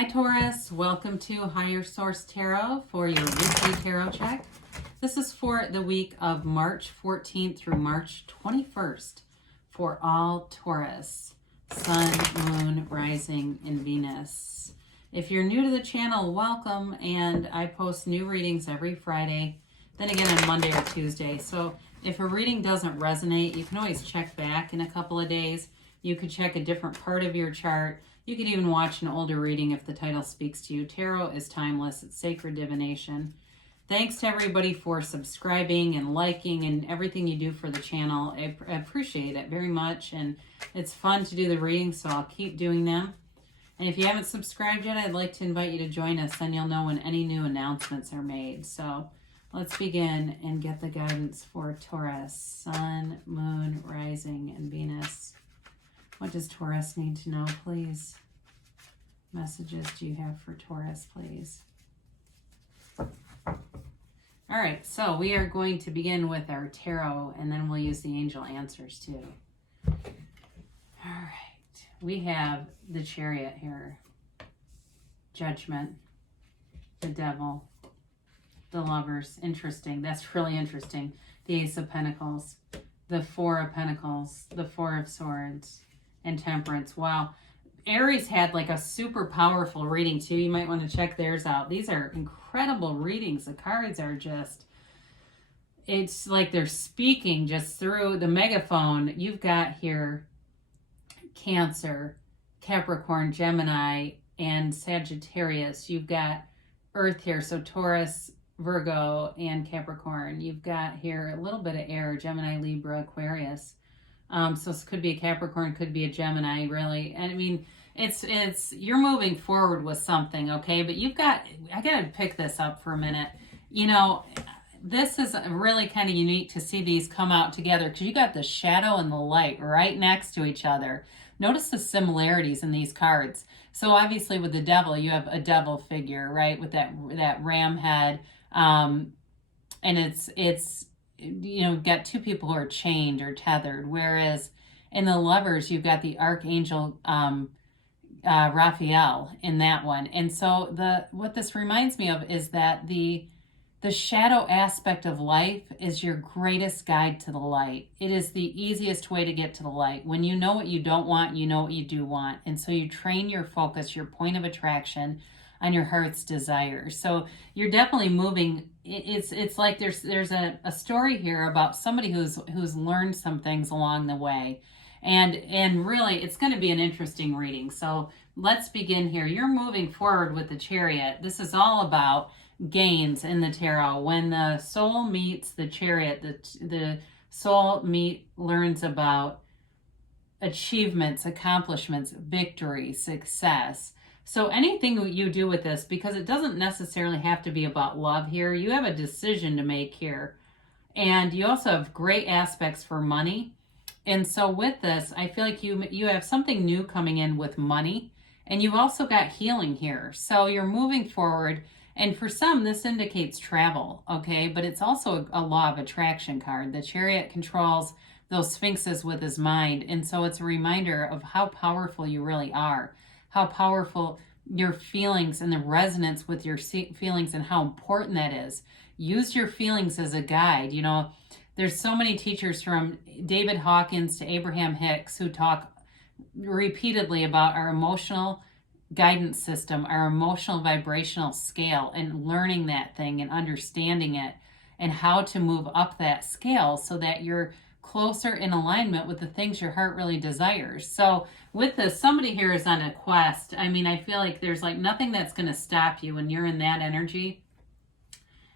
Hi Taurus, welcome to Higher Source Tarot for your weekly tarot check. This is for the week of March 14th through March 21st for all Taurus, Sun, Moon, Rising, and Venus. If you're new to the channel, welcome, and I post new readings every Friday, then again on Monday or Tuesday. So if a reading doesn't resonate, you can always check back in a couple of days. You could check a different part of your chart. You could even watch an older reading if the title speaks to you. Tarot is timeless. It's sacred divination. Thanks to everybody for subscribing and liking and everything you do for the channel. I appreciate it very much, and it's fun to do the readings, so I'll keep doing them. And if you haven't subscribed yet, I'd like to invite you to join us. Then you'll know when any new announcements are made. So let's begin and get the guidance for Taurus, Sun, Moon, Rising, and Venus. What does Taurus need to know, please? Messages do you have for Taurus, please? All right, so we are going to begin with our tarot, and then we'll use the angel answers too. All right, we have the Chariot here. Judgment, the Devil, the Lovers. Interesting. That's really interesting. The Ace of Pentacles, the Four of Pentacles, the Four of Swords, and Temperance. Wow. Aries had like a super powerful reading too. You might want to check theirs out. These are incredible readings. The cards are just, it's like they're speaking just through the megaphone. You've got here Cancer, Capricorn, Gemini, and Sagittarius. You've got Earth here, so Taurus, Virgo, and Capricorn. You've got here a little bit of air, Gemini, Libra, Aquarius. So this could be a Capricorn, could be a Gemini, really. And I mean, it's you're moving forward with something, okay? But I got to pick this up for a minute. You know, this is really kind of unique to see these come out together because you got the shadow and the light right next to each other. Notice the similarities in these cards. So obviously with the Devil, you have a devil figure, right? With that ram head. And it's you know, got two people who are chained or tethered, whereas in the Lovers you've got the Archangel Raphael in that one. And so what this reminds me of is that the shadow aspect of life is your greatest guide to the light. It is the easiest way to get to the light. When you know what you don't want, you know what you do want. And so you train your focus, your point of attraction on your heart's desires. So you're definitely moving. It's like there's a story here about somebody who's learned some things along the way. And really it's going to be an interesting reading. So let's begin here. You're moving forward with the Chariot. This is all about gains in the tarot. When the soul meets the Chariot, the soul learns about achievements, accomplishments, victory, success. So anything you do with this, because it doesn't necessarily have to be about love here, you have a decision to make here. And you also have great aspects for money. And so with this, I feel like you have something new coming in with money. And you've also got healing here. So you're moving forward. And for some, this indicates travel, okay? But it's also a law of attraction card. The Chariot controls those sphinxes with his mind. And so it's a reminder of how powerful you really are. How powerful your feelings and the resonance with your feelings and how important that is. Use your feelings as a guide. You know, there's so many teachers from David Hawkins to Abraham Hicks who talk repeatedly about our emotional guidance system, our emotional vibrational scale, and learning that thing and understanding it and how to move up that scale so that you're closer in alignment with the things your heart really desires. So with this, somebody here is on a quest. I mean, I feel like there's like nothing that's going to stop you when you're in that energy.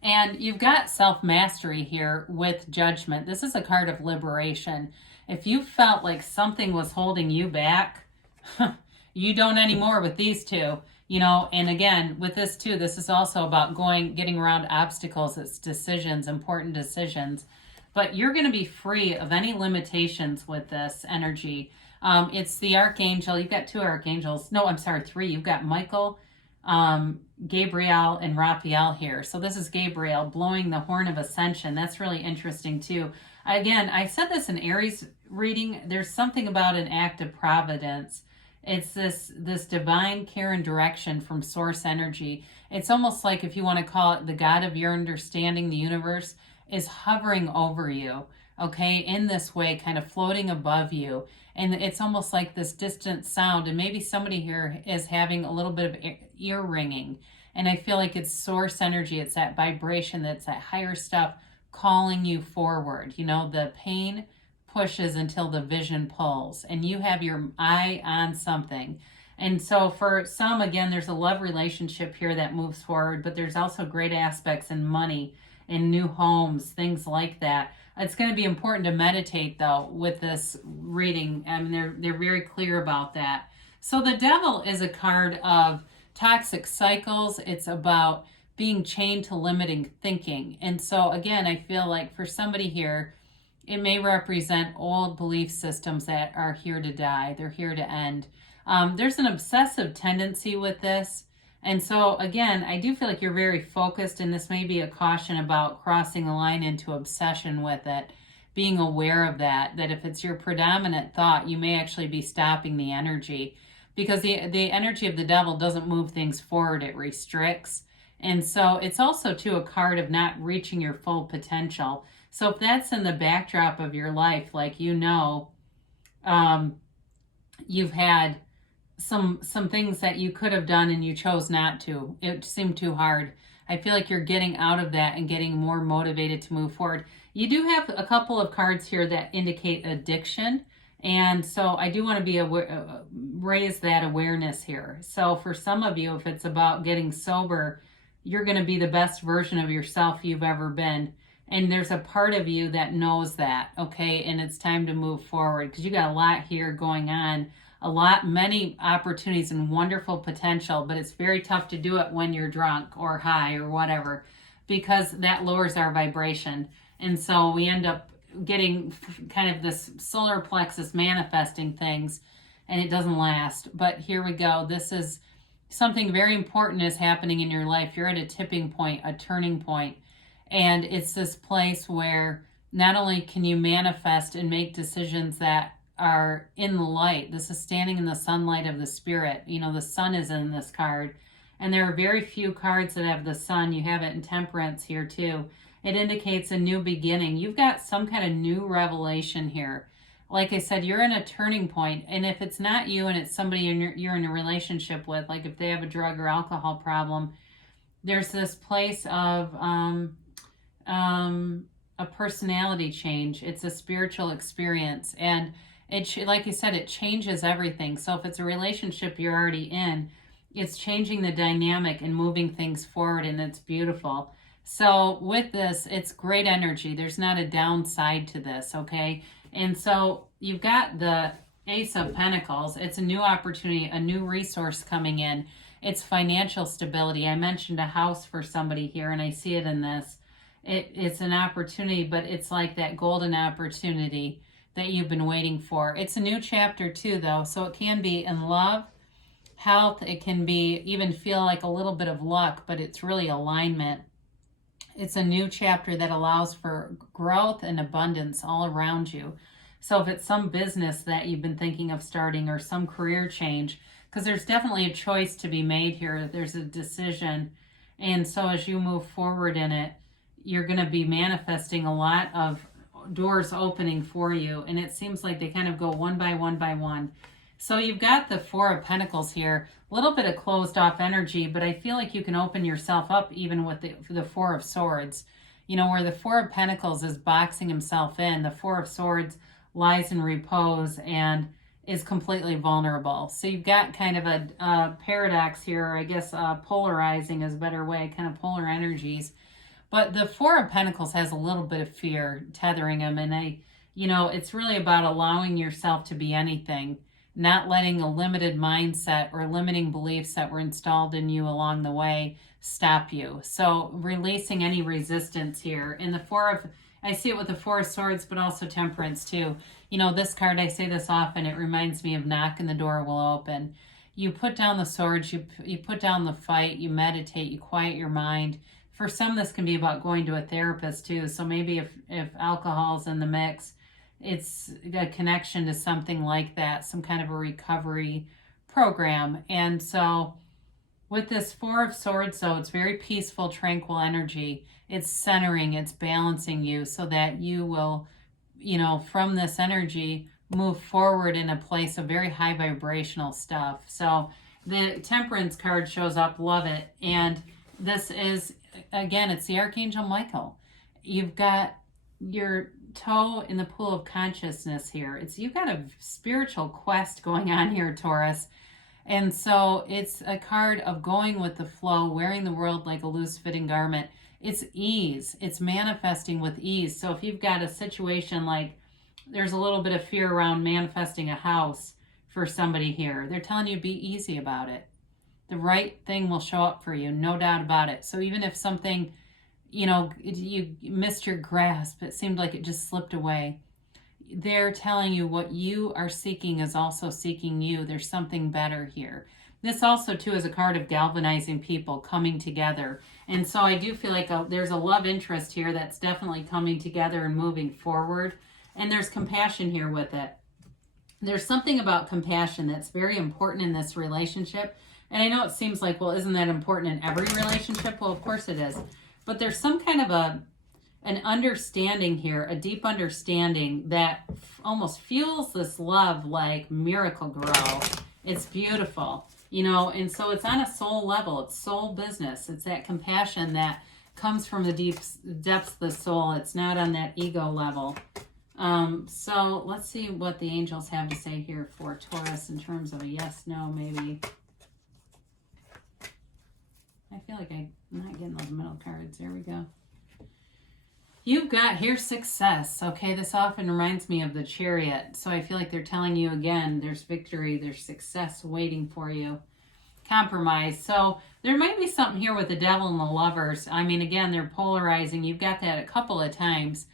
And you've got self-mastery here with Judgment. This is a card of liberation. If you felt like something was holding you back, you don't anymore with these two. You know, and again, with this too, this is also about getting around obstacles. It's decisions, important decisions. But you're going to be free of any limitations with this energy. It's the Archangel. You've got two Archangels. No, I'm sorry, three. You've got Michael, Gabriel, and Raphael here. So this is Gabriel blowing the horn of ascension. That's really interesting too. Again, I said this in Aries reading. There's something about an act of providence It's this divine care and direction from source energy. It's almost like, if you want to call it, the God of your understanding, the universe, is hovering over you, okay, in this way, kind of floating above you. And it's almost like this distant sound. And maybe somebody here is having a little bit of ear ringing. And I feel like it's source energy. It's that vibration, that's that higher stuff calling you forward. You know, the pain pushes until the vision pulls, and you have your eye on something. And so for some, again, there's a love relationship here that moves forward, but there's also great aspects in money, in new homes, things like that. It's going to be important to meditate, though, with this reading. I mean, they're very clear about that. So the Devil is a card of toxic cycles. It's about being chained to limiting thinking. And so, again, I feel like for somebody here, it may represent old belief systems that are here to die. They're here to end. There's an obsessive tendency with this. And so, again, I do feel like you're very focused, and this may be a caution about crossing the line into obsession with it, being aware of that if it's your predominant thought, you may actually be stopping the energy, because the energy of the Devil doesn't move things forward, it restricts. And so it's also, too, a card of not reaching your full potential. So if that's in the backdrop of your life, like, you know, you've had some things that you could have done and you chose not to. It seemed too hard. I feel like you're getting out of that and getting more motivated to move forward. You do have a couple of cards here that indicate addiction. And so I do want to be raise that awareness here. So for some of you, if it's about getting sober, you're going to be the best version of yourself you've ever been. And there's a part of you that knows that, okay? And it's time to move forward, because you got a lot here going on, many opportunities and wonderful potential, but it's very tough to do it when you're drunk or high or whatever, because that lowers our vibration. And so we end up getting kind of this solar plexus manifesting things, and it doesn't last. But here we go. This is something very important is happening in your life. You're at a tipping point, a turning point. And it's this place where not only can you manifest and make decisions that are in the light, this is standing in the sunlight of the spirit. You know, the sun is in this card. And there are very few cards that have the sun. You have it in Temperance here too. It indicates a new beginning. You've got some kind of new revelation here. Like I said, you're in a turning point. And if it's not you and it's somebody you're in a relationship with, like if they have a drug or alcohol problem, there's this place of a personality change. It's a spiritual experience, and like you said, it changes everything. So if it's a relationship you're already in, it's changing the dynamic and moving things forward, and it's beautiful. So with this, it's great energy. There's not a downside to this, okay? And so you've got the Ace of Pentacles. It's a new opportunity, a new resource coming in. It's financial stability. I mentioned a house for somebody here, and I see it in this. It's an opportunity, but it's like that golden opportunity that you've been waiting for. It's a new chapter too, though. So it can be in love, health. It can be even feel like a little bit of luck, but it's really alignment. It's a new chapter that allows for growth and abundance all around you. So if it's some business that you've been thinking of starting or some career change, because there's definitely a choice to be made here. There's a decision. And so as you move forward in it, you're going to be manifesting a lot of doors opening for you. And it seems like they kind of go one by one by one. So you've got the Four of Pentacles here, a little bit of closed off energy, but I feel like you can open yourself up even with the Four of Swords. You know, where the Four of Pentacles is boxing himself in, the Four of Swords lies in repose and is completely vulnerable. So you've got kind of a paradox here, or I guess polarizing is a better way, kind of polar energies. But the Four of Pentacles has a little bit of fear tethering him, and it's really about allowing yourself to be anything, not letting a limited mindset or limiting beliefs that were installed in you along the way stop you. So releasing any resistance here. In the I see it with the Four of Swords, but also Temperance too. You know, this card, I say this often, it reminds me of knock and the door will open. You put down the swords, you put down the fight, you meditate, you quiet your mind. For some, this can be about going to a therapist too. So maybe if alcohol's in the mix, it's a connection to something like that, some kind of a recovery program. And so with this Four of Swords, though, it's very peaceful, tranquil energy. It's centering, it's balancing you so that you will, you know, from this energy, move forward in a place of very high vibrational stuff. So the Temperance card shows up, love it. And this is, again, it's the Archangel Michael. You've got your toe in the pool of consciousness here. You've got a spiritual quest going on here, Taurus. And so it's a card of going with the flow, wearing the world like a loose-fitting garment. It's ease. It's manifesting with ease. So if you've got a situation like there's a little bit of fear around manifesting a house for somebody here, they're telling you be easy about it. The right thing will show up for you, no doubt about it. So even if something, you know, you missed your grasp, it seemed like it just slipped away, they're telling you what you are seeking is also seeking you. There's something better here. This also, too, is a card of galvanizing people coming together. And so I do feel like there's a love interest here that's definitely coming together and moving forward. And there's compassion here with it. There's something about compassion that's very important in this relationship. And I know it seems like, well, isn't that important in every relationship? Well, of course it is. But there's some kind of an understanding here, a deep understanding that almost fuels this love like Miracle Grow. It's beautiful, you know, and so it's on a soul level. It's soul business. It's that compassion that comes from the deep depths of the soul. It's not on that ego level. So let's see what the angels have to say here for Taurus in terms of a yes, no, maybe. I feel like I'm not getting those middle cards. There we go. You've got here success. Okay, this often reminds me of the Chariot. So I feel like they're telling you again, there's victory, there's success waiting for you. Compromise. So there might be something here with the Devil and the Lovers. I mean, again, they're polarizing. You've got that a couple of times.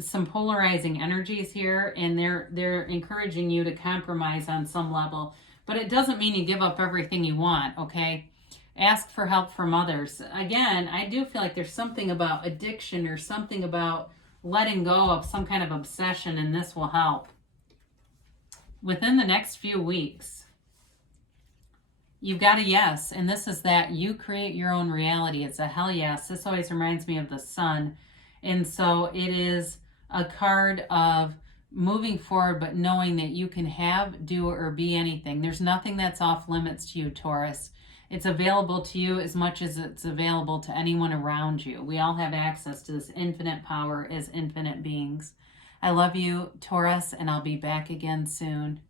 Some polarizing energies here, and they're encouraging you to compromise on some level. But it doesn't mean you give up everything you want, okay? Ask for help from others. Again, I do feel like there's something about addiction or something about letting go of some kind of obsession, and this will help. Within the next few weeks, you've got a yes, and this is that you create your own reality. It's a hell yes. This always reminds me of the sun. And so it is a card of moving forward, but knowing that you can have, do, or be anything. There's nothing that's off limits to you, Taurus. It's available to you as much as it's available to anyone around you. We all have access to this infinite power as infinite beings. I love you, Taurus, and I'll be back again soon.